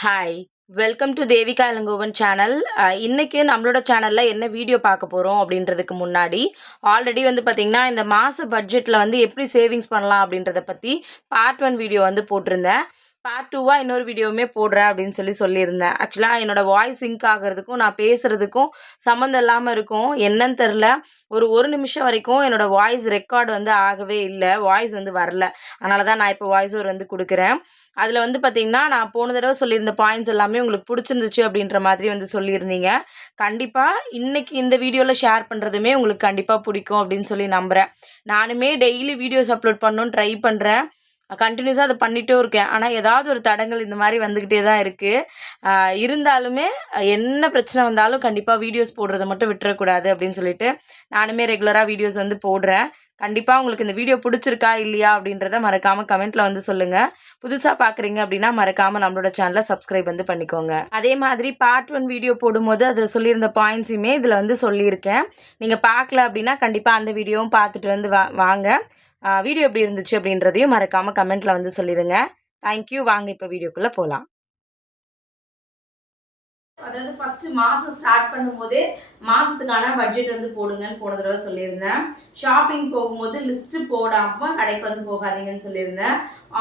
Hi welcome to Devika Ilangovan channel. இன்றைக்கி நம்மளோட சேனலில் என்ன வீடியோ பார்க்க போகிறோம் அப்படின்றதுக்கு முன்னாடி ஆல்ரெடி பார்த்திங்கன்னா இந்த மாத பட்ஜெட்டில் எப்படி சேவிங்ஸ் பண்ணலாம் அப்படின்றத பற்றி பார்ட் 1 வீடியோ போட்டிருந்தேன். பார்ட் 2வாக இன்னொரு வீடியோவுமே போடுறேன் அப்படின்னு சொல்லியிருந்தேன். ஆக்சுவலாக என்னோடய வாய்ஸ் சிங்க் ஆகிறதுக்கும் நான் பேசுகிறதுக்கும் சம்மந்தம் இல்லாமல் இருக்கும். என்னன்னு தெரில, ஒரு நிமிஷம் வரைக்கும் என்னோடய வாய்ஸ் ரெக்கார்டு ஆகவே இல்லை, வாய்ஸ் வரல. அதனால தான் நான் இப்போ வாய்ஸ் ஓவர் கொடுக்குறேன். அதில் பார்த்திங்கன்னா நான் போன தடவை சொல்லியிருந்த பாயிண்ட்ஸ் எல்லாமே உங்களுக்கு பிடிச்சிருந்துச்சு அப்படின்ற மாதிரி சொல்லியிருந்தீங்க. கண்டிப்பாக இன்றைக்கி இந்த வீடியோவில் ஷேர் பண்ணுறதுமே உங்களுக்கு கண்டிப்பாக பிடிக்கும் அப்படின்னு சொல்லி நம்புகிறேன். நானுமே டெய்லி வீடியோஸ் அப்லோட் பண்ணணும்னு ட்ரை பண்ணுறேன். கண்டினியூஸாக அதை பண்ணிகிட்டும் இருக்கேன். ஆனால் ஏதாவது ஒரு தடங்கள் இந்த மாதிரி வந்துக்கிட்டே தான் இருக்குது. இருந்தாலுமே என்ன பிரச்சனை வந்தாலும் கண்டிப்பாக வீடியோஸ் போடுறத மட்டும் விட்டுறக்கூடாது அப்படின்னு சொல்லிட்டு நானுமே ரெகுலராக வீடியோஸ் போடுறேன். கண்டிப்பாக உங்களுக்கு இந்த வீடியோ பிடிச்சிருக்கா இல்லையா அப்படின்றத மறக்காமல் கமெண்ட்டில் சொல்லுங்கள். புதுசாக பார்க்குறீங்க அப்படின்னா மறக்காமல் நம்மளோட சேனலை சப்ஸ்கிரைப் பண்ணிக்கோங்க. அதே மாதிரி பார்ட் 1 வீடியோ போடும்போது அதில் சொல்லியிருந்த பாயிண்ட்ஸுமே இதில் சொல்லியிருக்கேன். நீங்கள் பார்க்கல அப்படின்னா கண்டிப்பாக அந்த வீடியோவும் பார்த்துட்டு வாங்க. வீடியோ எப்படி இருந்துச்சு அப்படின்றதையும் மறக்காமல் கமெண்ட்டில் சொல்லிடுங்க. தேங்க்யூ. வாங்க இப்போ வீடியோக்குள்ளே போகலாம். அதாவது ஃபஸ்ட்டு மாதம் ஸ்டார்ட் பண்ணும்போதே மாதத்துக்கான பட்ஜெட் போடுங்கன்னு போன தடவை சொல்லியிருந்தேன். ஷாப்பிங் போகும்போது லிஸ்ட்டு போடாமல் கடைக்கு போகாதீங்கன்னு சொல்லியிருந்தேன்.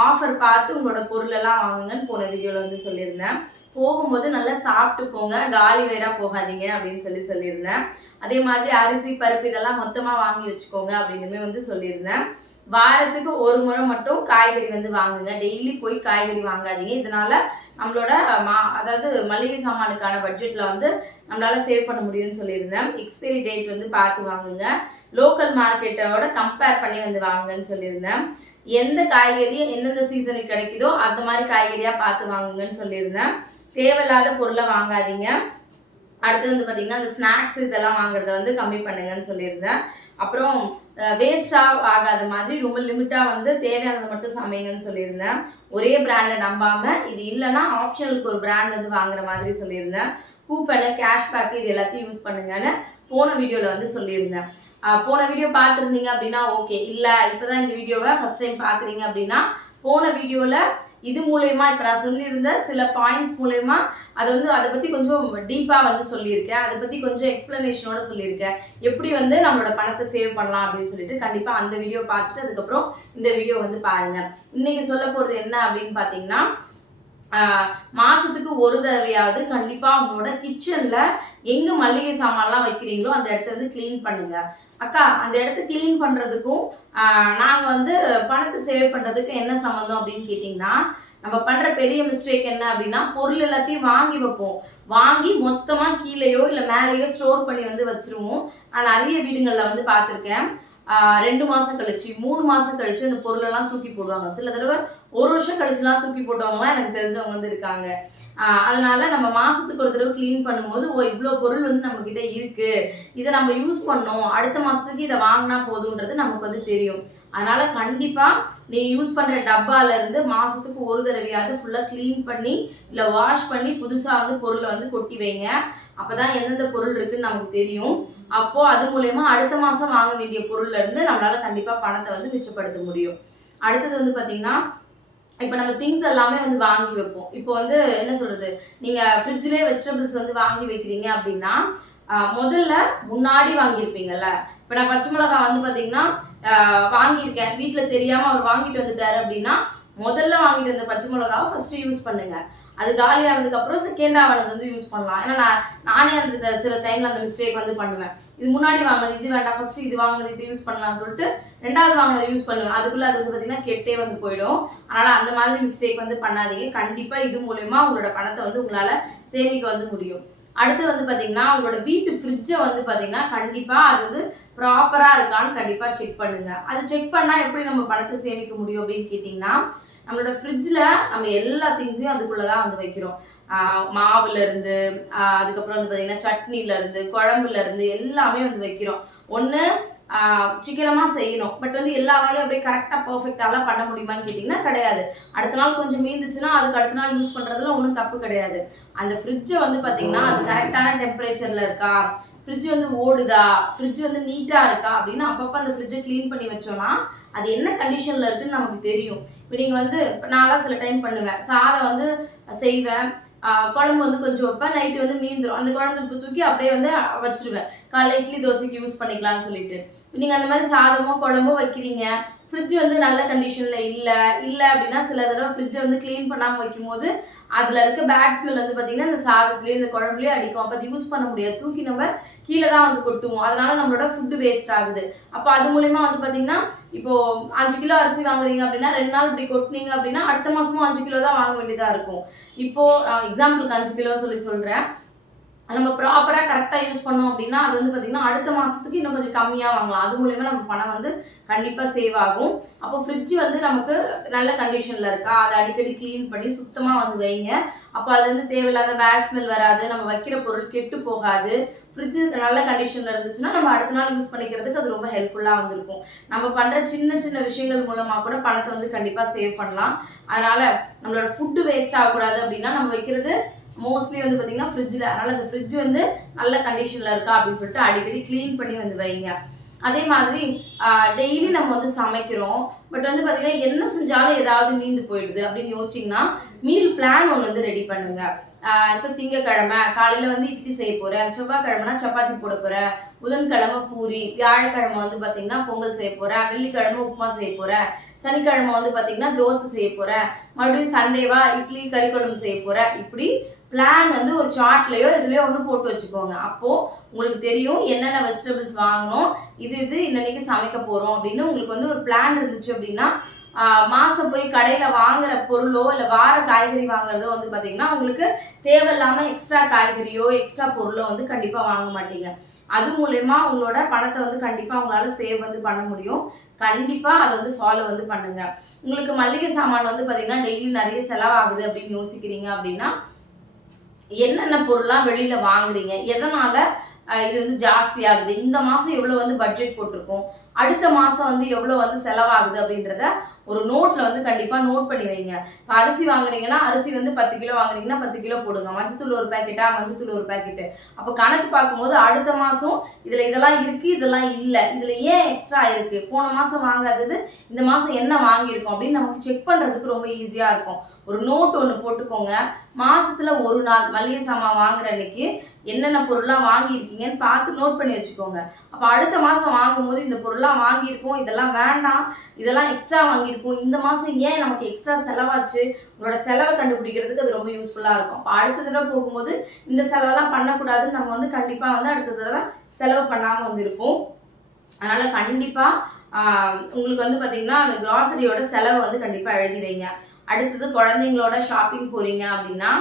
ஆஃபர் பார்த்து உங்களோட பொருளெல்லாம் வாங்குங்கன்னு போன வீடியோவில் சொல்லியிருந்தேன். போகும்போது நல்லா சாப்பிட்டு போங்க, காலி வயிறாக போகாதீங்க அப்படின்னு சொல்லியிருந்தேன். அதே மாதிரி அரிசி பருப்பு இதெல்லாம் மொத்தமாக வாங்கி வச்சுக்கோங்க அப்படின்னுமே சொல்லியிருந்தேன். வாரத்துக்கு ஒரு முறை மட்டும் காய்கறி வாங்குங்க, டெய்லி போய் காய்கறி வாங்காதீங்க. இதனால நம்மளோட அதாவது மளிகை சாமானுக்கான பட்ஜெட்டில் நம்மளால் சேவ் பண்ண முடியும்னு சொல்லியிருந்தேன். எக்ஸ்பைரி டேட் பார்த்து வாங்குங்க, லோக்கல் மார்க்கெட்டோட கம்பேர் பண்ணி வாங்குங்கன்னு சொல்லியிருந்தேன். எந்த காய்கறி எந்தெந்த சீசனுக்கு கிடைக்குதோ அந்த மாதிரி காய்கறியாக பார்த்து வாங்குங்கன்னு சொல்லியிருந்தேன். தேவையில்லாத பொருளை வாங்காதீங்க. அடுத்து பார்த்திங்கன்னா அந்த ஸ்நாக்ஸ் இதெல்லாம் வாங்குறத கம்மி பண்ணுங்கன்னு சொல்லியிருந்தேன். அப்புறம் வேஸ்ட்டாக ஆகாத மாதிரி ரொம்ப லிமிட்டாக தேவையானதை மட்டும் சமைங்கன்னு சொல்லியிருந்தேன். ஒரே பிராண்டை நம்பாமல் இது இல்லைன்னா ஆப்ஷனுக்கு ஒரு பிராண்ட் வாங்குற மாதிரி சொல்லியிருந்தேன். கூப்பனு, கேஷ்பேக்கு இது எல்லாத்தையும் யூஸ் பண்ணுங்கன்னு போன வீடியோவில் சொல்லியிருந்தேன். போன வீடியோ பார்த்துருந்தீங்க அப்படின்னா ஓகே. இல்லை இப்போ தான் இந்த வீடியோவை ஃபஸ்ட் டைம் பார்க்குறீங்க அப்படின்னா போன வீடியோவில் இது மூலயமா இப்போ நான் சொல்லியிருந்த சில பாயிண்ட்ஸ் மூலயமா அதை பற்றி கொஞ்சம் டீப்பாக சொல்லியிருக்கேன். அதை பற்றி கொஞ்சம் எக்ஸ்ப்ளனேஷனோட சொல்லியிருக்கேன். எப்படி நம்மளோட பணத்தை சேவ் பண்ணலாம் அப்படின்னு சொல்லிட்டு கண்டிப்பாக அந்த வீடியோ பார்த்துட்டு அதுக்கப்புறம் இந்த வீடியோ பாருங்கள். இன்றைக்கி சொல்ல போகிறது என்ன அப்படின்னு பார்த்தீங்கன்னா, மாதத்துக்கு ஒரு தடவையாவது கண்டிப்பாக உங்களோட கிச்சனில் எங்கே மளிகை சாமான்லாம் வைக்கிறீங்களோ அந்த இடத்த க்ளீன் பண்ணுங்கள். அக்கா, அந்த இடத்த க்ளீன் பண்ணுறதுக்கும் நாங்கள் பணத்தை சேவ் பண்ணுறதுக்கும் என்ன சம்மந்தம் அப்படின்னு கேட்டிங்கன்னா, நம்ம பண்ணுற பெரிய மிஸ்டேக் என்ன அப்படின்னா, பொருள் எல்லாத்தையும் வாங்கி வைப்போம். வாங்கி மொத்தமாக கீழேயோ இல்லை மேலேயோ ஸ்டோர் பண்ணி வச்சுருவோம். நான் நிறைய வீடுகளில் பார்த்துருக்கேன். 2 மாதம் கழிச்சு 3 மாதம் கழிச்சு அந்த பொருளெல்லாம் தூக்கி போடுவாங்க. சில தடவை 1 வருஷம் கழிச்சுலாம் தூக்கி போட்டவங்களாம் எனக்கு தெரிஞ்சவங்க இருக்காங்க. அதனால நம்ம மாதத்துக்கு ஒரு தடவை க்ளீன் பண்ணும்போது இவ்வளோ பொருள் நம்மக்கிட்ட இருக்குது, இதை நம்ம யூஸ் பண்ணோம், அடுத்த மாதத்துக்கு இதை வாங்கினா போதுன்றது நமக்கு தெரியும். அதனால் கண்டிப்பாக நீங்கள் யூஸ் பண்ணுற டப்பாலேருந்து மாதத்துக்கு ஒரு தடவையாவது ஃபுல்லாக க்ளீன் பண்ணி இல்லை வாஷ் பண்ணி புதுசாக பொருளை கொட்டி வைங்க. அப்போ தான் எந்தெந்த பொருள் இருக்குதுன்னு நமக்கு தெரியும். அப்போது அது மூலயமா அடுத்த மாதம் வாங்க வேண்டிய பொருள்லேருந்து நம்மளால் கண்டிப்பாக பணத்தை மிச்சப்படுத்த முடியும். அடுத்தது பார்த்திங்கன்னா, இப்போ நம்ம திங்ஸ் எல்லாமே வாங்கி வைப்போம். இப்போ என்ன சொல்கிறது, நீங்கள் ஃப்ரிட்ஜ்லேயே வெஜிடபிள்ஸ் வாங்கி வைக்கிறீங்க அப்படின்னா முதல்ல முன்னாடி வாங்கியிருப்பீங்கள்ல. இப்போ நான் பச்சை மிளகா பார்த்திங்கன்னா வாங்கியிருக்கேன், வீட்டில் தெரியாமல் அவர் வாங்கிட்டு வந்துட்டார் அப்படின்னா முதல்ல வாங்கிட்டு வந்த பச்சை மிளகாவை ஃபஸ்ட்டு யூஸ் பண்ணுங்கள். அது காலியானதுக்கப்புறம் செகண்டாக யூஸ் பண்ணலாம். ஏன்னா நானே அந்த சில டைமில் அந்த மிஸ்டேக் பண்ணுவேன். இது முன்னாடி வாங்கினது இது வேண்டாம், ஃபஸ்ட்டு இது வாங்கினது இது யூஸ் பண்ணலாம்னு சொல்லிட்டு ரெண்டாவது வாங்கினது யூஸ் பண்ணுவேன். அதுக்குள்ளே அது பார்த்திங்கன்னா கெட்டே போயிடும். அதனால் அந்த மாதிரி மிஸ்டேக் பண்ணாதீங்க. கண்டிப்பாக இது மூலயமா உங்களோட பணத்தை உங்களால் சேமிக்க முடியும். அடுத்து பார்த்திங்கன்னா உங்களோட வீட்டு ஃப்ரிட்ஜை பார்த்திங்கன்னா கண்டிப்பாக அது ப்ராப்பராக இருக்கான்னு கண்டிப்பாக செக் பண்ணுங்கள். அது செக் பண்ணால் எப்படி நம்ம பணத்தை சேமிக்க முடியும் அப்படின்னு கேட்டிங்கன்னா, நம்மளோட ஃப்ரிட்ஜில் நம்ம எல்லா திங்ஸையும் அதுக்குள்ளே தான் வைக்கிறோம். மாவுலேருந்து அதுக்கப்புறம் பார்த்திங்கன்னா சட்னிலேருந்து குழம்புலேருந்து எல்லாமே வைக்கிறோம். ஒன்று சீக்கிரமாக செய்யணும், பட் எல்லா நாளையும் அப்படியே கரெக்டாக பர்ஃபெக்டாலாம் பண்ண முடியுமான்னு கேட்டிங்கன்னா கிடையாது. அடுத்த நாள் கொஞ்சம் மீந்துச்சுன்னா அதுக்கு அடுத்த நாள் யூஸ் பண்ணுறதுல ஒன்றும் தப்பு கிடையாது. அந்த ஃப்ரிட்ஜை பார்த்திங்கன்னா அது கரெக்டான டெம்பரேச்சரில் இருக்கா, ஃப்ரிட்ஜ் ஓடுதா, ஃப்ரிட்ஜ் நீட்டாக இருக்கா அப்படின்னு அப்பப்போ அந்த ஃப்ரிட்ஜை க்ளீன் பண்ணி வச்சோன்னா அது என்ன கண்டிஷனில் இருக்குதுன்னு நமக்கு தெரியும். இப்போ நீங்கள் இப்போ நான்லாம் சில டைம் பண்ணுவேன், சாதம் செய்வேன், குழம்பு வந்து கொஞ்சம் வைப்பேன், நைட்டு வந்து மீந்துடும். அந்த குழம்பு தூக்கி அப்படியே வந்து வச்சுருவேன். காலைல இட்லி தோசைக்கு யூஸ் பண்ணிக்கலாம்னு சொல்லிட்டு. நீங்கள் அந்த மாதிரி சாதமோ குழம்போ வைக்கிறீங்க, ஃப்ரிட்ஜ் வந்து நல்ல கண்டிஷனில் இல்லை அப்படின்னா சில தடவை ஃப்ரிட்ஜை வந்து க்ளீன் பண்ணாமல் வைக்கும்போது அதில் இருக்க பேட் ஸ்மெல் வந்து பார்த்திங்கன்னா இந்த சாதத்துலேயும் இந்த குழம்புலேயும் அடிக்கும். அப்போ அது யூஸ் பண்ண முடியாது, தூக்கி நம்ம கீழே தான் வந்து கொட்டுவோம். அதனால நம்மளோட ஃபுட்டு வேஸ்ட் ஆகுது. அப்போ அது மூலயமா வந்து பார்த்திங்கன்னா இப்போது 5 கிலோ அரிசி வாங்குறீங்க அப்படின்னா 2 நாள் இப்படி கொட்டினீங்க அப்படின்னா அடுத்த மாதமும் 5 கிலோ தான் வாங்க வேண்டியதாக இருக்கும். இப்போது எக்ஸாம்பிளுக்கு 5 கிலோ சொல்கிறேன். நம்ம ப்ராப்பராக கரெக்டாக யூஸ் பண்ணோம் அப்படின்னா அது வந்து பார்த்திங்கன்னா அடுத்த மாதத்துக்கு இன்னும் கொஞ்சம் கம்மியாக வாங்கலாம். அது மூலயமா நம்ம பணம் வந்து கண்டிப்பாக சேவ் ஆகும். அப்போ ஃப்ரிட்ஜ் வந்து நமக்கு நல்ல கண்டிஷனில் இருக்கா, அதை அடிக்கடி க்ளீன் பண்ணி சுத்தமாக வந்து வைங்க. அப்போ அது வந்து தேவையில்லாத பேட் ஸ்மெல் வராது, நம்ம வைக்கிற பொருள் கெட்டு போகாது. ஃப்ரிட்ஜு நல்ல கண்டிஷனில் இருந்துச்சுன்னா நம்ம அடுத்த நாள் யூஸ் பண்ணிக்கிறதுக்கு அது ரொம்ப ஹெல்ப்ஃபுல்லாக வந்திருக்கும். நம்ம பண்ணுற சின்ன சின்ன விஷயங்கள் மூலமாக கூட பணத்தை வந்து கண்டிப்பாக சேவ் பண்ணலாம். அதனால் நம்மளோட ஃபுட்டு வேஸ்ட் ஆகக்கூடாது அப்படின்னா நம்ம வைக்கிறது மோஸ்ட்லி வந்து பார்த்திங்கன்னா ஃப்ரிட்ஜில். அதனால் அந்த ஃப்ரிட்ஜ் வந்து நல்ல கண்டிஷனில் இருக்கா அப்படின்னு சொல்லிட்டு அடிக்கடி க்ளீன் பண்ணி வந்து வைங்க. அதே மாதிரி டெய்லி நம்ம வந்து சமைக்கிறோம், பட் வந்து பார்த்திங்கன்னா என்ன செஞ்சாலும் ஏதாவது மீந்து போயிடுது அப்படின்னு யோசிச்சிங்கன்னா மீல் பிளான் ஒன்று வந்து ரெடி பண்ணுங்கள். இப்போ திங்கக்கிழமை காலையில் வந்து இட்லி செய்ய போகிறேன், செவ்வாய்க்கிழமைனா சப்பாத்தி போட போகிறேன், புதன்கிழமை பூரி, வியாழக்கிழமை வந்து பார்த்திங்கன்னா பொங்கல் செய்ய போகிறேன், வெள்ளிக்கிழமை உப்புமா செய்ய போகிறேன், சனிக்கிழமை வந்து பார்த்திங்கன்னா தோசை செய்ய போகிறேன், மறுபடியும் சண்டேவா இட்லி கறி குழம்பு செய்ய போகிறேன். இப்படி பிளான் வந்து ஒரு சார்ட்லேயோ இதுலேயோ ஒன்று போட்டு வச்சுக்கோங்க. அப்போது உங்களுக்கு தெரியும் என்னென்ன வெஜிடபிள்ஸ் வாங்கணும், இது இன்னைக்கு சமைக்க போகிறோம் அப்படின்னு உங்களுக்கு வந்து ஒரு பிளான் இருந்துச்சு அப்படின்னா மாதம் போய் கடையில் வாங்குற பொருளோ இல்லை வார காய்கறி வாங்குறதோ வந்து பார்த்திங்கன்னா உங்களுக்கு தேவையில்லாமல் எக்ஸ்ட்ரா காய்கறியோ எக்ஸ்ட்ரா பொருளோ வந்து கண்டிப்பாக வாங்க மாட்டீங்க. அது மூலயமா உங்களோட பணத்தை வந்து கண்டிப்பாக உங்களால் சேவ் வந்து பண்ண முடியும். கண்டிப்பாக அதை வந்து ஃபாலோ வந்து பண்ணுங்கள். உங்களுக்கு மளிகை சாமான் வந்து பார்த்திங்கன்னா டெய்லி நிறைய செலவாகுது அப்படின்னு யோசிக்கிறீங்க அப்படின்னா என்னென்ன பொருள்லாம் வெளியில் வாங்குறீங்க, எதனால் இது வந்து ஜாஸ்தி ஆகுது, இந்த மாதம் எவ்வளோ வந்து பட்ஜெட் போட்டிருக்கோம், அடுத்த மாதம் வந்து எவ்வளோ வந்து செலவாகுது அப்படின்றத ஒரு நோட்டில் வந்து கண்டிப்பாக நோட் பண்ணி வைங்க. இப்போ அரிசி வாங்குறீங்கன்னா அரிசி வந்து 10 கிலோ வாங்குறீங்கன்னா 10 கிலோ போடுங்க. மஞ்சத்தூள் ஒரு பேக்கெட்டா, மஞ்சத்தூள் ஒரு பேக்கெட்டு. அப்போ கணக்கு பார்க்கும்போது அடுத்த மாதம் இதில் இதெல்லாம் இருக்குது, இதெல்லாம் இல்லை, இதில் ஏன் எக்ஸ்ட்ரா இருக்குது, போன மாதம் வாங்காதது இந்த மாதம் என்ன வாங்கியிருக்கோம் அப்படின்னு நமக்கு செக் பண்ணுறதுக்கு ரொம்ப ஈஸியாக இருக்கும். ஒரு நோட் ஒன்று போட்டுக்கோங்க. மாதத்தில் ஒரு நாள் மளிகை சாமான் வாங்குற அன்னைக்கு என்னென்ன பொருள்லாம் வாங்கியிருக்கீங்கன்னு பார்த்து நோட் பண்ணி வச்சுக்கோங்க. அப்போ அடுத்த மாதம் வாங்கும்போது இந்த பொருள்லாம் வாங்கியிருக்கோம், இதெல்லாம் வேண்டாம், இதெல்லாம் எக்ஸ்ட்ரா வாங்கியிருக்கோம், இந்த மாதம் ஏன் நமக்கு எக்ஸ்ட்ரா செலவாச்சு, உங்களோட செலவை கண்டுபிடிக்கிறதுக்கு அது ரொம்ப யூஸ்ஃபுல்லாக இருக்கும். அப்போ அடுத்த தடவை போகும்போது இந்த செலவெல்லாம் பண்ணக்கூடாதுன்னு நம்ம வந்து கண்டிப்பாக வந்து அடுத்த தடவை செலவு பண்ணாமல் வந்து இருப்போம். அதனால் கண்டிப்பாக உங்களுக்கு வந்து பார்த்திங்கன்னா அந்த கிராசரியோட செலவை வந்து கண்டிப்பாக எழுதி வைங்க. அடுத்தது குழந்தைங்களோட ஷாப்பிங் போகிறீங்க அப்படின்னா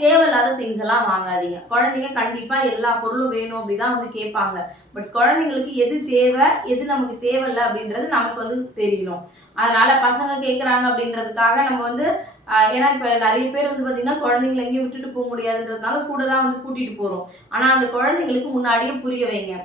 தேவையில்லாத திங்ஸ் எல்லாம் வாங்காதீங்க. குழந்தைங்க கண்டிப்பாக எல்லா பொருளும் வேணும் அப்படி தான் வந்து கேட்பாங்க. பட் குழந்தைங்களுக்கு எது தேவை, எது நமக்கு தேவையில்லை அப்படின்றது நமக்கு வந்து தெரியணும். அதனால் பசங்க கேட்குறாங்க அப்படின்றதுக்காக நம்ம வந்து ஏன்னா இப்போ நிறைய பேர் வந்து பார்த்திங்கன்னா குழந்தைங்களை எங்கேயும் விட்டுட்டு போக முடியாதுன்றதுனால கூட தான் வந்து கூட்டிகிட்டு போகிறோம். ஆனால் அந்த குழந்தைங்களுக்கு முன்னாடியே புரிய வைங்க.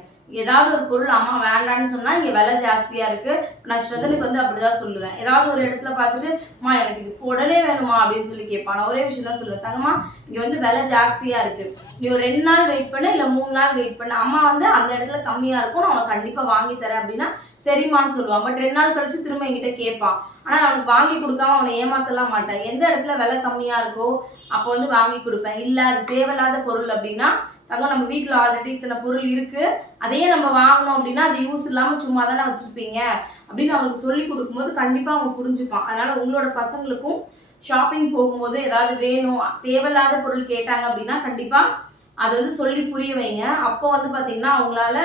ஏதாவது ஒரு பொருள் அம்மா வேண்டான்னு சொன்னால் இங்கே விலை ஜாஸ்தியாக இருக்குது. நான் ஸ்ரதனுக்கு வந்து அப்படி தான் சொல்லுவேன். ஏதாவது ஒரு இடத்துல பார்த்துட்டு அம்மா எனக்கு இது உடனே வேணுமா அப்படின்னு சொல்லி கேட்பான். நான் ஒரே விஷயம் தான் சொல்லுவேன், தங்கம்மா இங்கே வந்து விலை ஜாஸ்தியாக இருக்குது, நீ ஒரு 2 நாள் வெயிட் பண்ணு இல்லை 3 நாள் வெயிட் பண்ணு, அம்மா வந்து அந்த இடத்துல கம்மியாக இருக்கும், நான் உனக்கு கண்டிப்பாக வாங்கி தரேன் அப்படின்னா சரிம்மான்னு சொல்லுவான். பட் 2 நாள் கழிச்சு திரும்ப என்கிட்ட கேட்பான். ஆனால் அவனுக்கு வாங்கி கொடுக்காம அவனை ஏமாத்தலாம் மாட்டேன். எந்த இடத்துல விலை கம்மியாக இருக்கோ அப்போ வந்து வாங்கி கொடுப்பேன். இல்லை அது தேவையில்லாத பொருள் அப்படின்னா தங்க நம்ம வீட்டில் ஆல்ரெடி இத்தனை பொருள் இருக்குது, அதையே நம்ம வாங்கணும் அப்படின்னா அது யூஸ் இல்லாமல் சும்மா தானே வச்சுருப்பீங்க அப்படின்னு அவனுக்கு சொல்லி கொடுக்கும்போது கண்டிப்பாக அவன் புரிஞ்சுப்பான். அதனால் உங்களோட பசங்களுக்கும் ஷாப்பிங் போகும்போது ஏதாவது வேணும் தேவையில்லாத பொருள் கேட்டாங்க அப்படின்னா கண்டிப்பாக அதை வந்து சொல்லி புரிய வைங்க. அப்போ வந்து பார்த்திங்கன்னா அவங்களால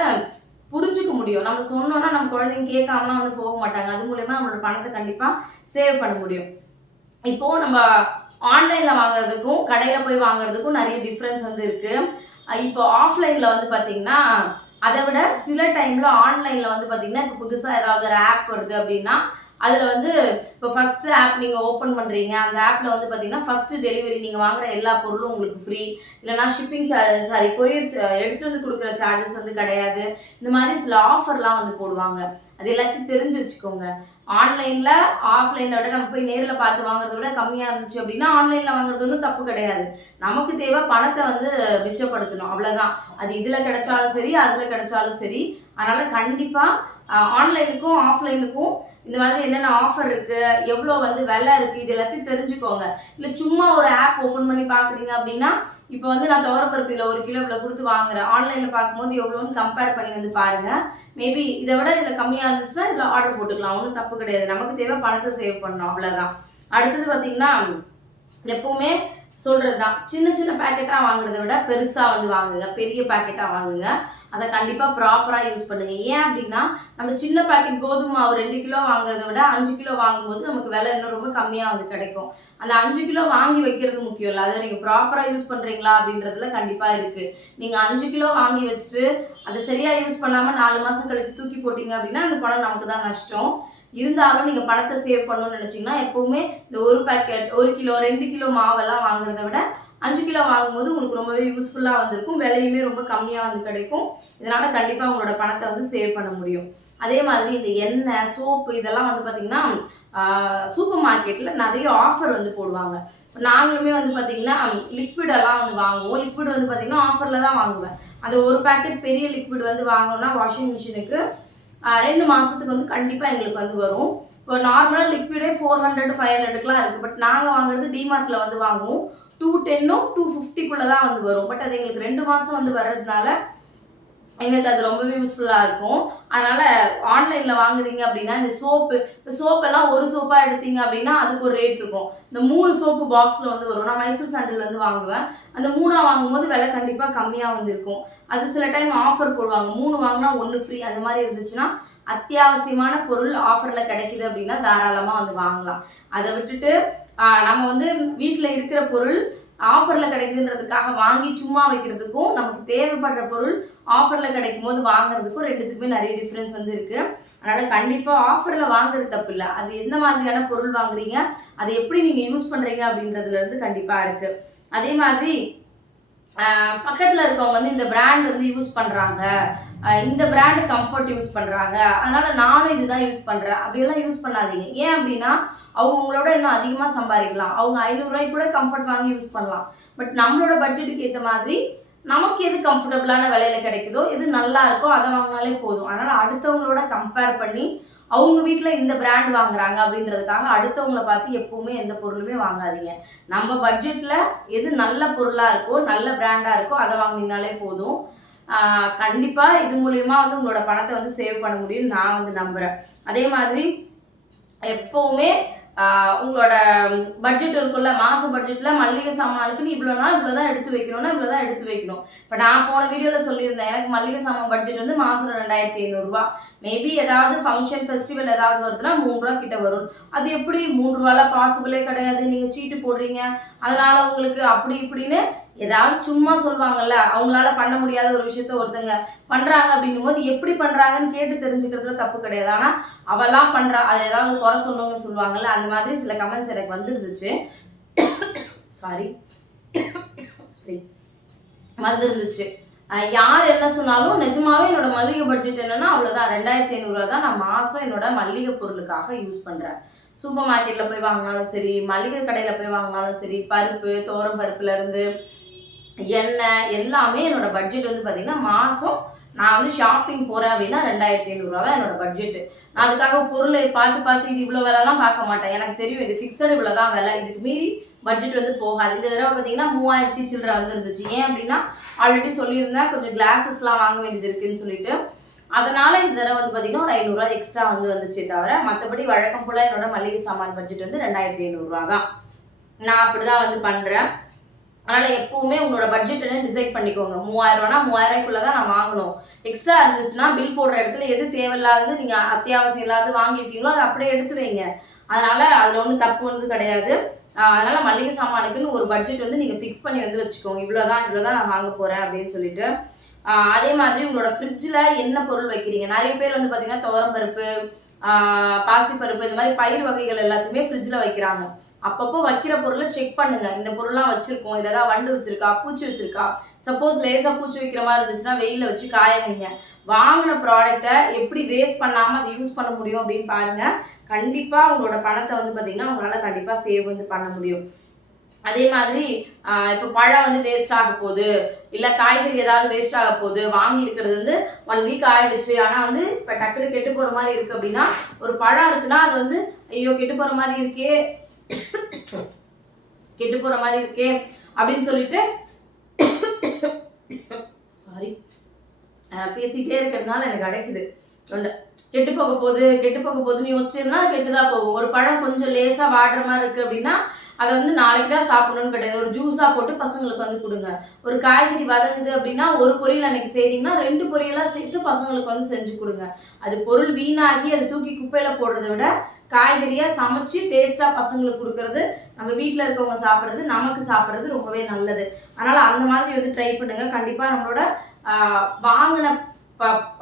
புரிஞ்சுக்க முடியும். நம்ம சொன்னோன்னா நம்ம குழந்தைங்க கேட்காமலாம் வந்து போக மாட்டாங்க. அது மூலயமா நம்மளோட பணத்தை கண்டிப்பாக சேவ் பண்ண முடியும். இப்போது நம்ம ஆன்லைனில் வாங்குறதுக்கும் கடையில் போய் வாங்குறதுக்கும் நிறைய டிஃப்ரென்ஸ் வந்து இருக்குது. இப்போ ஆஃப்லைனில் வந்து பார்த்திங்கன்னா அதை விட சில டைமில் ஆன்லைனில் வந்து பார்த்திங்கன்னா இப்போ புதுசாக ஏதாவது ஒரு ஆப் வருது அப்படின்னா அதில் வந்து இப்போ ஃபஸ்ட்டு ஆப் நீங்கள் ஓப்பன் பண்ணுறீங்க, அந்த ஆப்பில் வந்து பார்த்திங்கன்னா ஃபஸ்ட்டு டெலிவரி நீங்கள் வாங்குகிற எல்லா பொருளும் உங்களுக்கு ஃப்ரீ, இல்லைனா ஷிப்பிங் சார்ஜ் கொரியர் எடுத்துகிட்டு வந்து கொடுக்குற சார்ஜஸ் வந்து கிடையாது. இந்த மாதிரி சில ஆஃபர்லாம் வந்து போடுவாங்க. அது எல்லாத்தையும் தெரிஞ்சு வச்சுக்கோங்க. ஆன்லைனில் ஆஃப்லைனை விட நம்ம போய் நேரில் பார்த்து வாங்குறத விட கம்மியாக இருந்துச்சு அப்படின்னா ஆன்லைனில் வாங்குறது ஒன்றும் தப்பு கிடையாது. நமக்கு தேவை பணத்தை வந்து மிச்சப்படுத்தணும், அவ்வளோதான். அது இதில் கிடைச்சாலும் சரி அதில் கிடைச்சாலும் சரி. அதனால் கண்டிப்பாக ஆன்லைனுக்கும் ஆஃப்லைனுக்கும் இந்த மாதிரி என்னென்ன ஆஃபர் இருக்குது, எவ்வளோ வந்து விலை இருக்குது, இது எல்லாத்தையும் தெரிஞ்சுக்கோங்க. இல்லை சும்மா ஒரு ஆப் ஓப்பன் பண்ணி பார்க்குறீங்க அப்படின்னா, இப்போ வந்து நான் துவரப்பருப்பு இதில் 1 கிலோ இவ்வளோ கொடுத்து வாங்குறேன், ஆன்லைனில் பார்க்கும்போது எவ்வளோன்னு கம்பேர் பண்ணி வந்து பாருங்கள். மேபி இதை விட இதில் கம்மியாக இருந்துச்சுன்னா இதில் ஆர்டர் போட்டுக்கலாம், ஒன்றும் தப்பு கிடையாது. நமக்கு தேவை பணத்தை சேவ் பண்ணணும், அவ்வளோதான். அடுத்தது பார்த்தீங்கன்னா, எப்போவுமே சொல்கிறது தான், சின்ன சின்ன பேக்கெட்டாக வாங்குறத விட பெருசாக வந்து வாங்குங்க, பெரிய பேக்கெட்டாக வாங்குங்க. அதை கண்டிப்பாக ப்ராப்பராக யூஸ் பண்ணுங்கள். ஏன் அப்படின்னா, நம்ம சின்ன பேக்கெட் கோதுமை மாவு 2 கிலோ வாங்குறத விட 5 கிலோ வாங்கும்போது நமக்கு விலை இன்னும் ரொம்ப கம்மியாக வந்து கிடைக்கும். அந்த 5 கிலோ வாங்கி வைக்கிறது முக்கியம் இல்லை, அதை நீங்கள் ப்ராப்பராக யூஸ் பண்ணுறீங்களா அப்படின்றதுல கண்டிப்பாக இருக்குது. நீங்கள் 5 கிலோ வாங்கி வச்சுட்டு அதை சரியாக யூஸ் பண்ணாமல் 4 மாதம் கழித்து தூக்கி போட்டிங்க அப்படின்னா அந்த பணம் நமக்கு தான் நஷ்டம். இருந்தாலும் நீங்கள் பணத்தை சேவ் பண்ணணும்னு நினச்சிங்கன்னா எப்போவுமே இந்த 1 பேக்கெட் 1 கிலோ 2 கிலோ மாவெல்லாம் வாங்குறத விட 5 கிலோ வாங்கும்போது உங்களுக்கு ரொம்பவே யூஸ்ஃபுல்லாக வந்திருக்கும், விலையுமே ரொம்ப கம்மியாக வந்து கிடைக்கும். இதனால் கண்டிப்பாக உங்களோட பணத்தை வந்து சேவ் பண்ண முடியும். அதே மாதிரி இந்த எண்ணெய், சோப்பு இதெல்லாம் வந்து பார்த்திங்கன்னா சூப்பர் மார்க்கெட்டில் நிறைய ஆஃபர் வந்து போடுவாங்க. நாங்களுமே வந்து பார்த்திங்கன்னா லிக்விடெல்லாம் வந்து வாங்குவோம். லிக்விட் வந்து பார்த்திங்கன்னா ஆஃபரில் தான் வாங்குவேன். அந்த 1 பேக்கெட் பெரிய லிக்விட் வந்து வாங்கினோன்னா வாஷிங் மிஷினுக்கு 2 மாதத்துக்கு வந்து கண்டிப்பாக எங்களுக்கு வந்து வரும். இப்போ நார்மலாக லிக்விடே 400 500க்குலாம் இருக்குது. பட் நாங்கள் வாங்குறது டிமார்ட்டில் வந்து வாங்குவோம். 210 250க்குள்ளே தான் வந்து வரும். பட் அது எங்களுக்கு 2 மாதம் வந்து வர்றதுனால எங்களுக்கு அது ரொம்பவே யூஸ்ஃபுல்லாக இருக்கும். அதனால் ஆன்லைனில் வாங்குறீங்க அப்படின்னா இந்த சோப்பெல்லாம் ஒரு சோப்பாக எடுத்தீங்க அப்படின்னா அதுக்கு ஒரு ரேட் இருக்கும். இந்த 3 சோப்பு பாக்ஸில் வந்து வரும். நான் மைசூர் சாண்டில் வந்து வாங்குவேன். அந்த 3ஆக வாங்கும்போது விலை கண்டிப்பாக கம்மியாக வந்து இருக்கும். அது சில டைம் ஆஃபர் போடுவாங்க, 3 வாங்கினா 1 ஃப்ரீ அந்த மாதிரி இருந்துச்சுன்னா அத்தியாவசியமான பொருள் ஆஃபரில் கிடைக்குது அப்படின்னா தாராளமாக வந்து வாங்கலாம். அதை விட்டுட்டு நம்ம வந்து வீட்டில் இருக்கிற பொருள் ஆஃபரில் கிடைக்குதுன்றதுக்காக வாங்கி சும்மா வைக்கிறதுக்கும் நமக்கு தேவைப்படுற பொருள் ஆஃபரில் கிடைக்கும் போது வாங்குறதுக்கும் ரெண்டுத்துக்குமே நிறைய டிஃப்ரென்ஸ் வந்து இருக்குது. அதனால் கண்டிப்பாக ஆஃபரில் வாங்குறது தப்பு இல்லை, அது எந்த மாதிரியான பொருள் வாங்குறீங்க, அதை எப்படி நீங்கள் யூஸ் பண்ணுறீங்க அப்படின்றதுலேருந்து கண்டிப்பாக இருக்குது. அதே மாதிரி பக்கத்தில் இருக்கவங்க வந்து இந்த பிராண்ட் வந்து யூஸ் பண்ணுறாங்க, இந்த பிராண்டு கம்ஃபர்ட் யூஸ் பண்ணுறாங்க, அதனால் நானும் இதுதான் யூஸ் பண்ணுறேன் அப்படியெல்லாம் யூஸ் பண்ணாதீங்க. ஏன் அப்படின்னா அவங்களோட இன்னும் அதிகமாக சம்பாதிக்கலாம். அவங்க 500 ரூபாய்க்கு கூட கம்ஃபர்ட் வாங்கி யூஸ் பண்ணலாம். பட் நம்மளோட பட்ஜெட்டுக்கு ஏற்ற மாதிரி நமக்கு எது கம்ஃபர்டபுளான விலையில் கிடைக்குதோ, எது நல்லா இருக்கோ அதை வாங்கினாலே போதும். அதனால் அடுத்தவங்களோட கம்பேர் பண்ணி அவங்க வீட்டில் இந்த பிராண்ட் வாங்குறாங்க அப்படின்றதுக்காக அடுத்தவங்கள பார்த்து எப்போவுமே எந்த பொருளுமே வாங்காதீங்க. நம்ம பட்ஜெட்டில் எது நல்ல பொருளாக இருக்கோ, நல்ல பிராண்டாக இருக்கோ அதை வாங்கினீங்கனாலே போதும். கண்டிப்பாக இது மூலயமா வந்து உங்களோட பணத்தை வந்து சேவ் பண்ண முடியும்னு நான் வந்து நம்புகிறேன். அதே மாதிரி எப்போவுமே உங்களோட பட்ஜெட் இருக்குல்ல, மாத பட்ஜெட்டில் மல்லிகை சாமானுக்குன்னு இவ்வளோனா இவ்வளோ தான் எடுத்து வைக்கணும்னா இவ்வளோ தான் எடுத்து வைக்கணும். இப்போ நான் போன வீடியோவில் சொல்லியிருந்தேன், எனக்கு மல்லிகை சாமான் பட்ஜெட் வந்து மாதம் 2500 ரூபா. மேபி ஏதாவது ஃபங்க்ஷன் ஃபெஸ்டிவல் ஏதாவது வருதுன்னா 3 ரூபா கிட்ட வரும். அது எப்படி 3 ரூபாலாம் பாசிபிளே கிடையாது, நீங்கள் சீட்டு போடுறீங்க அதனால் உங்களுக்கு அப்படி இப்படின்னு ஏதாவது சும்மா சொல்லுவாங்கல்ல. அவங்களால பண்ண முடியாத ஒரு விஷயத்த ஒருத்தங்க பண்ணுறாங்க அப்படின்னும் போது எப்படி பண்ணுறாங்கன்னு கேட்டு தெரிஞ்சுக்கிறதுல தப்பு கிடையாது. ஆனால் அவெல்லாம் பண்ணுறா, அது ஏதாவது குறை சொல்லணும்னு சொல்லுவாங்கல்ல, அந்த மாதிரி சில கமெண்ட்ஸ் எனக்கு வந்துருந்துச்சு. சாரி வந்துருந்துச்சு. யார் என்ன சொன்னாலும் நிஜமாவே என்னோட மல்லிகை பட்ஜெட் என்னன்னா அவ்வளோதான், 2500 ரூபா தான் நான் மாதம் என்னோட மல்லிகை பொருளுக்காக யூஸ் பண்ணுறேன். சூப்பர் மார்க்கெட்டில் போய் வாங்கினாலும் சரி, மளிகை கடையில் போய் வாங்கினாலும் சரி, பருப்பு தோரம் பருப்புலேருந்து எண்ணெய் எல்லாமே என்னோட பட்ஜெட் வந்து பார்த்திங்கன்னா மாதம் நான் வந்து ஷாப்பிங் போகிறேன் அப்படின்னா 2500 ரூபா தான் என்னோட பட்ஜெட்டு. நான் அதுக்காக பொருளை பார்த்து இது இவ்வளோ விலைலாம் பார்க்க மாட்டேன். எனக்கு தெரியும் இது ஃபிக்ஸடு இவ்வளோ தான் விலை, இதுக்கு மீறி பட்ஜெட் வந்து போகாது. இந்த தடவை பார்த்தீங்கன்னா 3000 சில்லரை வந்துருந்துச்சு. ஏன் அப்படின்னா ஆல்ரெடி சொல்லியிருந்தேன் கொஞ்சம் கிளாஸஸ்லாம் வாங்க வேண்டியது இருக்குதுன்னு சொல்லிட்டு, அதனால் இந்த தடவை வந்து பார்த்திங்கன்னா ஒரு 500 ரூபா எக்ஸ்ட்ரா வந்து வந்துச்சே தவிர மற்றபடி வழக்கம் போல் என்னோட மல்லிகை சாமான் பட்ஜெட் வந்து 2500 ரூபா தான். நான் அப்படி தான் வந்து பண்ணுறேன். அதனால் எப்போவுமே உங்களோட பட்ஜெட் என்ன டிசைட் பண்ணிக்கோங்க. 3000 ரூபானா 3000 ரூபாய்க்குள்ளே தான் நான் வாங்கணும். எக்ஸ்ட்ரா இருந்துச்சுன்னா பில் போடுற இடத்துல எது தேவையில்லாதது நீங்கள் அத்தியாவசியம் இல்லாத வாங்கியிருக்கீங்களோ அதை அப்படியே எடுத்து வைங்க. அதனால் அதில் ஒன்றும் தப்பு வந்து கிடையாது. அதனால் மல்லிகை சாமானுக்குன்னு ஒரு பட்ஜெட் வந்து நீங்கள் ஃபிக்ஸ் பண்ணி வந்து வச்சுக்கோங்க. இவ்வளோ தான் நான் வாங்க போகிறேன் அப்படின்னு சொல்லிட்டு. அதே மாதிரி உங்களோட ஃப்ரிட்ஜில் என்ன பொருள் வைக்கிறீங்க, நிறைய பேர் வந்து பார்த்திங்கன்னா துவரம் பருப்பு, பாசிப்பருப்பு இந்த மாதிரி பயிர் வகைகள் எல்லாத்தையுமே ஃப்ரிட்ஜில் வைக்கிறாங்க. அப்பப்போ வைக்கிற பொருளை செக் பண்ணுங்க. இந்த பொருள்லாம் வச்சிருக்கோம், இதில் ஏதாவது வண்டு வச்சிருக்கா, பூச்சி வச்சிருக்கா. சப்போஸ் லேசாக பூச்சி வைக்கிற மாதிரி இருந்துச்சுன்னா வெயிலில் வச்சு காய வைங்க. வாங்கின ப்ராடக்டை எப்படி வேஸ்ட் பண்ணாமல் அதை யூஸ் பண்ண முடியும் அப்படின்னு பாருங்கள். கண்டிப்பாக உங்களோட பணத்தை வந்து பார்த்திங்கன்னா உங்களால் கண்டிப்பாக சேவ் வந்து பண்ண முடியும். அதே மாதிரி இப்போ பழம் வந்து வேஸ்ட் ஆக போகுது, இல்லை காய்கறி ஏதாவது வேஸ்ட் ஆக போகுது, வாங்கி இருக்கிறது வந்து 1 வீக் ஆயிடுச்சு, ஆனால் வந்து இப்போ டக்குனு கெட்டு போகிற மாதிரி இருக்குது அப்படின்னா, ஒரு பழம் இருக்குன்னா அது வந்து ஐயோ கெட்டு போகிற மாதிரி இருக்கே கெட்டு போகிற மாதிரி இருக்கே அப்படின்னு சொல்லிட்டு சாரி பேசிகிட்டே இருக்கிறதுனால எனக்கு அடைக்குது தொண்டை. கெட்டு போக போகுதுன்னு யோசிச்சிருந்தா கெட்டுதான் போகும். ஒரு பழம் கொஞ்சம் லேசாக வாடுற மாதிரி இருக்குது அப்படின்னா அதை வந்து நாளைக்கு தான் சாப்பிடணும்னு கிடையாது, ஒரு ஜூஸாக போட்டு பசங்களுக்கு வந்து கொடுங்க. ஒரு காய்கறி வதங்குது அப்படின்னா ஒரு பொரியல் அன்னைக்கு செய்றீங்கன்னா 2 பொரியலாக சேர்த்து பசங்களுக்கு வந்து செஞ்சு கொடுங்க. அது பொருள் வீணாகி அதை தூக்கி குப்பையில் போடுறத விட காய்கறியாக சமைச்சு டேஸ்ட்டாக பசங்களுக்கு கொடுக்கறது, நம்ம வீட்டில் இருக்கவங்க சாப்பிட்றது, நமக்கு சாப்பிட்றது ரொம்பவே நல்லது. அதனால் அந்த மாதிரி வந்து ட்ரை பண்ணுங்கள். கண்டிப்பாக நம்மளோட வாங்கின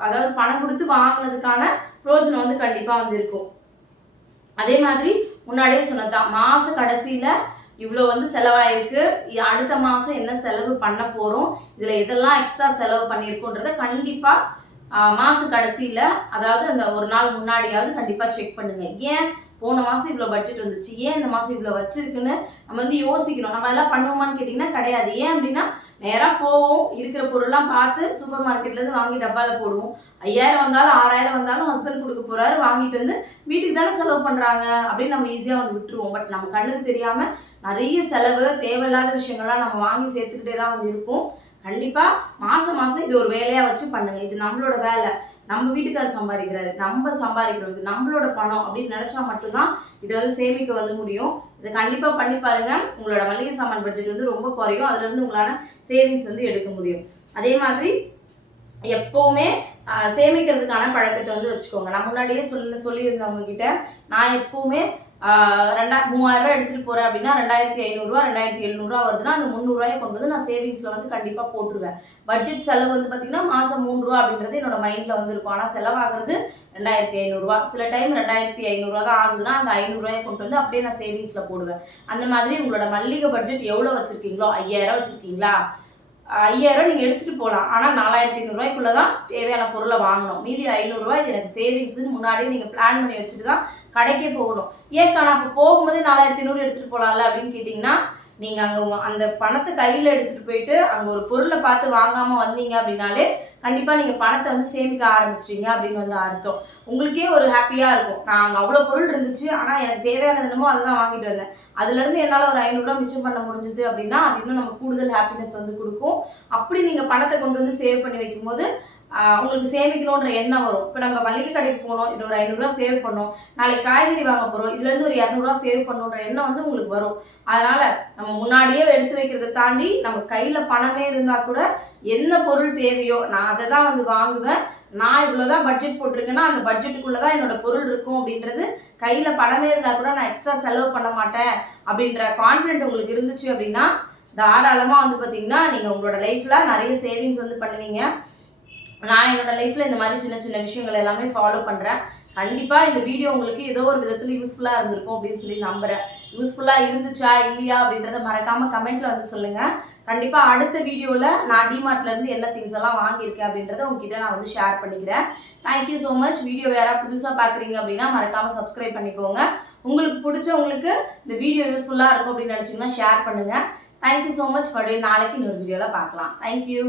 அதாவது பணம் கொடுத்து வாங்கினதுக்கான பிரோஜனம் வந்து கண்டிப்பாக வந்து இருக்கும். அதே மாதிரி முன்னாடியே சொன்னதான், மாச கடைசியில் இவ்வளோ வந்து செலவாயிருக்கு, அடுத்த மாதம் என்ன செலவு பண்ண போகிறோம், இதில் எதெல்லாம் எக்ஸ்ட்ரா செலவு பண்ணியிருக்கோன்றத கண்டிப்பாக மாத கடைசியில், அதாவது அந்த ஒரு நாள் முன்னாடியாவது கண்டிப்பாக செக் பண்ணுங்கள். ஏன் போன மாதம் இவ்வளோ பட்ஜெட் வந்துச்சு, ஏன் இந்த மாதம் இவ்வளோ வச்சிருக்குன்னு நம்ம வந்து யோசிக்கணும். நம்ம அதெல்லாம் பண்ணுவோமான்னு கேட்டிங்கன்னா கிடையாது. ஏன் அப்படின்னா நேராக போவோம், இருக்கிற பொருள்லாம் பார்த்து சூப்பர் மார்க்கெட்லேருந்து வாங்கி டப்பாவில் போடுவோம். 5000 வந்தாலும் 6000 வந்தாலும் ஹஸ்பண்ட் கொடுக்க போகிறாரு, வாங்கிட்டு வந்து வீட்டுக்கு தானே செலவு பண்ணுறாங்க அப்படின்னு நம்ம ஈஸியாக வந்து விட்டுருவோம். பட் நம்ம கண்ணுக்கு தெரியாமல் நிறைய செலவு, தேவையில்லாத விஷயங்கள்லாம் நம்ம வாங்கி சேர்த்துக்கிட்டே தான் வந்து இருப்போம். கண்டிப்பாக மாதம் இது ஒரு வேலையாக வச்சு பண்ணுங்கள். இது நம்மளோட வேலை, நம்ம வீட்டுக்காரர் சம்பாதிக்கிறாரு, நம்ம சம்பாதிக்கிறோம், இது நம்மளோட பணம் அப்படின்னு நினச்சா மட்டும்தான் இதை வந்து சேமிக்க வந்து முடியும். இதை கண்டிப்பாக பண்ணி பாருங்கள். உங்களோட மளிகை சாமான் பட்ஜெட் வந்து ரொம்ப குறையும், அதுலேருந்து உங்களால் சேவிங்ஸ் வந்து எடுக்க முடியும். அதே மாதிரி எப்போவுமே சேமிக்கிறதுக்கான பழக்கத்தை வந்து வச்சுக்கோங்க. நான் முன்னாடியே சொல்லியிருந்தவங்க கிட்ட, நான் எப்போவுமே 3000 எடுத்துகிட்டு போகிறேன் அப்படின்னா 2500 2700 வருதுன்னா அந்த 300 கொண்டு வந்து நான் சேவிங்ஸில் வந்து கண்டிப்பாக போட்டுருவேன். பட்ஜெட் செலவு வந்து பார்த்திங்கன்னா மாதம் 3 அப்படின்றது என்னோட மைண்டில் வந்து இருக்கும். ஆனால் செலவாகிறது 2500. சில டைம் 2500 தான் ஆகுதுன்னா அந்த 500 கொண்டு வந்து அப்படியே நான் சேவிங்ஸில் போடுவேன். அந்த மாதிரி உங்களோட மல்லிகை பட்ஜெட் எவ்வளோ வச்சுருக்கீங்களோ, 5000 வச்சுருக்கீங்களா, 5000 நீங்கள் எடுத்துகிட்டு போகலாம். ஆனால் 4500 தான் தேவையான பொருளை வாங்கணும். மீதி 500 இது எனக்கு சேவிங்ஸ்ன்னு முன்னாடியே நீங்கள் பிளான் பண்ணி வச்சுட்டு தான் கடைக்கே போகணும். ஏற்கான அப்போ போகும்போது 4500 எடுத்துகிட்டு போகலாம்ல அப்படின்னு கேட்டிங்கன்னா, நீங்கள் அங்கே அந்த பணத்தை கையில் எடுத்துகிட்டு போயிட்டு அங்கே ஒரு பொருளை பார்த்து வாங்காமல் வந்தீங்க அப்படின்னாலே கண்டிப்பாக நீங்கள் பணத்தை வந்து சேமிக்க ஆரம்பிச்சிட்டீங்க அப்படின்னு வந்து அர்த்தம். உங்களுக்கே ஒரு ஹாப்பியாக இருக்கும். நான் அங்கே அவ்வளோ பொருள் இருந்துச்சு, ஆனால் எனக்கு தேவையானது என்னமோ அதை தான் வாங்கிட்டு வந்தேன், அதுலேருந்து என்னால் ஒரு 500 மிச்சம் பண்ண முடிஞ்சுது அப்படின்னா அது இன்னும் நம்ம கூடுதல் ஹாப்பினஸ் வந்து கொடுக்கும். அப்படி நீங்கள் பணத்தை கொண்டு வந்து சேவ் பண்ணி வைக்கும்போது உங்களுக்கு சேமிக்கணுன்ற எண்ணம் வரும். இப்போ நம்ம மளிகை கடைக்கு போனோம், இது ஒரு 500 சேவ் பண்ணோம், நாளைக்கு காய்கறி வாங்க போகிறோம், இதுலேருந்து ஒரு 200 சேவ் பண்ணணுன்ற எண்ணம் வந்து உங்களுக்கு வரும். அதனால் நம்ம முன்னாடியே எடுத்து வைக்கிறத தாண்டி நம்ம கையில் பணமே இருந்தால் கூட என்ன பொருள் தேவையோ நான் அதை தான் வந்து வாங்குவேன். நான் இவ்வளோதான் பட்ஜெட் போட்டிருக்கேன்னா அந்த பட்ஜெட்டுக்குள்ளே தான் என்னோட பொருள் இருக்கும் அப்படின்றது, கையில் பணமே இருந்தால் கூட நான் எக்ஸ்ட்ரா செலவு பண்ண மாட்டேன் அப்படின்ற கான்ஃபிடென்ட் உங்களுக்கு இருந்துச்சு அப்படின்னா தாராளமாக வந்து பார்த்திங்கன்னா நீங்கள் உங்களோட லைஃப்பில் நிறைய சேவிங்ஸ் வந்து பண்ணுவீங்க. நான் என்னோட லைஃப்பில் இந்த மாதிரி சின்ன சின்ன விஷயங்கள் எல்லாமே ஃபாலோ பண்ணுறேன். கண்டிப்பாக இந்த வீடியோ உங்களுக்கு ஏதோ ஒரு விதத்தில் யூஸ்ஃபுல்லாக இருந்திருக்கும் அப்படின்னு சொல்லி நம்புகிறேன். யூஸ்ஃபுல்லாக இருந்துச்சா இல்லையா அப்படின்றத மறக்காமல் கமெண்ட்டில் வந்து சொல்லுங்கள். கண்டிப்பாக அடுத்த வீடியோவில் நான் டிமார்ட்லேருந்து என்ன திங்ஸ் எல்லாம் வாங்கியிருக்கேன் அப்படின்றத உங்ககிட்ட நான் வந்து ஷேர் பண்ணிக்கிறேன். Thank you so much. வீடியோ யாராவது புதுசாக பார்க்குறீங்க அப்படின்னா மறக்காமல் சப்ஸ்கிரைப் பண்ணிக்கோங்க. உங்களுக்கு பிடிச்சவங்களுக்கு இந்த வீடியோ யூஸ்ஃபுல்லாக இருக்கும் அப்படின்னு நினச்சிங்கன்னா ஷேர் பண்ணுங்கள். தேங்க்யூ ஸோ மச் ஃபார் டே. நாளைக்கு இன்னொரு வீடியோவில் பார்க்கலாம். தேங்க்யூ.